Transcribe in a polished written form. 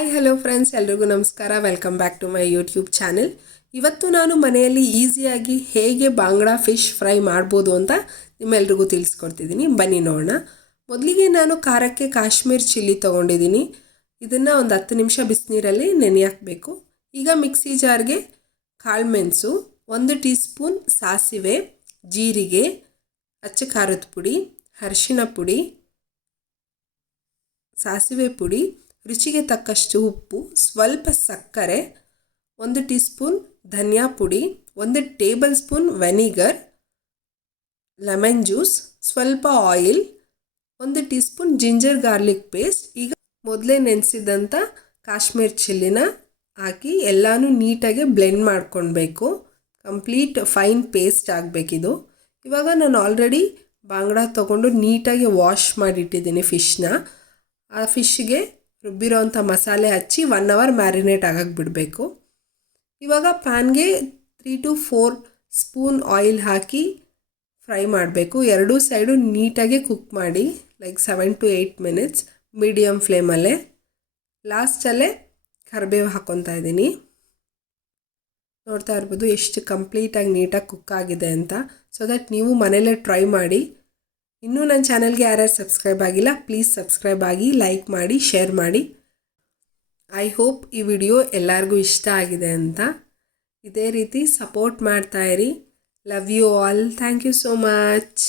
Hi hello friends, ಎಲ್ರಿಗೂ ನಮಸ್ಕಾರ. Welcome back to my YouTube channel. ಇವತ್ತು ನಾನು ಮನೆಯಲ್ಲಿ ಈಸಿಯಾಗಿ ಹೇಗೆ ಬಾಂಗ್ಡಾ ಫಿಶ್ ಫ್ರೈ ಮಾಡ್ಬೋದು ಅಂತ ನಿಮ್ಮೆಲ್ರಿಗೂ ತಿಳಿಸ್ಕೊಡ್ತಿದ್ದೀನಿ. ಬನ್ನಿ ನೋಡೋಣ. ಮೊದಲಿಗೆ ನಾನು ಖಾರಕ್ಕೆ ಕಾಶ್ಮೀರ್ ಚಿಲ್ಲಿ ತೊಗೊಂಡಿದ್ದೀನಿ. ಇದನ್ನು ಒಂದು 10 ನಿಮಿಷ ಬಿಸಿನೀರಲ್ಲಿ ನೆನೆಯಾಕಬೇಕು. ಈಗ ಮಿಕ್ಸಿ ಜಾರ್ಗೆ ಕಾಳುಮೆಣಸು, 1 ಟೀ ಸ್ಪೂನ್ ಸಾಸಿವೆ, ಜೀರಿಗೆ, ಅಚ್ಚ ಖಾರದ ಪುಡಿ, ಅರಿಶಿನ ಪುಡಿ, ಸಾಸಿವೆ ಪುಡಿ, ರುಚಿಗೆ ತಕ್ಕಷ್ಟು ಉಪ್ಪು, ಸ್ವಲ್ಪ ಸಕ್ಕರೆ, 1 ಟೀ ಸ್ಪೂನ್ ಧನಿಯಾ ಪುಡಿ, 1 tablespoon vinegar, lemon juice, ಸ್ವಲ್ಪ oil, 1 teaspoon ginger garlic paste. ಈಗ ಮೊದಲೇ ನೆನೆಸಿದಂಥ ಕಾಶ್ಮೀರ್ ಚಿಲ್ಲಿನ ಹಾಕಿ ಎಲ್ಲನೂ ನೀಟಾಗಿ ಬ್ಲೆಂಡ್ ಮಾಡ್ಕೊಳ್ಬೇಕು. ಕಂಪ್ಲೀಟ್ ಫೈನ್ ಪೇಸ್ಟ್ ಆಗಬೇಕಿದು. ಇವಾಗ ನಾನು ಆಲ್ರೆಡಿ ಬಾಂಗ್ಡಾ ತೊಗೊಂಡು ನೀಟಾಗಿ ವಾಶ್ ಮಾಡಿಟ್ಟಿದ್ದೀನಿ ಫಿಶ್ನ. ಆ ಫಿಶ್ಗೆ ರುಬ್ಬಿರೋಂಥ ಮಸಾಲೆ ಹಚ್ಚಿ 1 ಅವರ್ ಮ್ಯಾರಿನೇಟ್ ಆಗಕ್ಕೆ ಬಿಡಬೇಕು. ಇವಾಗ ಪ್ಯಾನ್ಗೆ 3 to 4 spoon oil hockey fry ಮಾಡಬೇಕು. ಎರಡೂ ಸೈಡು ನೀಟಾಗಿ ಕುಕ್ ಮಾಡಿ, ಲೈಕ್ 7 to 8 ಮಿನಿಟ್ಸ್ ಮೀಡಿಯಮ್ ಫ್ಲೇಮಲ್ಲೇ. ಲಾಸ್ಟಲ್ಲೇ ಕರಿಬೇವು ಹಾಕ್ಕೊತಾ ಇದ್ದೀನಿ. ನೋಡ್ತಾ ಇರ್ಬೋದು ಎಷ್ಟು ಕಂಪ್ಲೀಟಾಗಿ ನೀಟಾಗಿ ಕುಕ್ ಆಗಿದೆ ಅಂತ. ಸೊ ದಟ್ ನೀವು ಮನೇಲೇ ಟ್ರೈ ಮಾಡಿ. ಇನ್ನೂ ನನ್ನ ಚಾನಲ್ಗೆ ಯಾರ್ಯಾರು ಸಬ್ಸ್ಕ್ರೈಬ್ ಆಗಿಲ್ಲ, ಪ್ಲೀಸ್ ಸಬ್ಸ್ಕ್ರೈಬ್ ಆಗಿ, ಲೈಕ್ ಮಾಡಿ, ಶೇರ್ ಮಾಡಿ. ಐ ಹೋಪ್ ಈ ವಿಡಿಯೋ ಎಲ್ಲರಿಗೂ ಇಷ್ಟ ಆಗಿದೆ ಅಂತ. ಇದೇ ರೀತಿ ಸಪೋರ್ಟ್ ಮಾಡ್ತಾಯಿರಿ. Love you all. Thank you so much.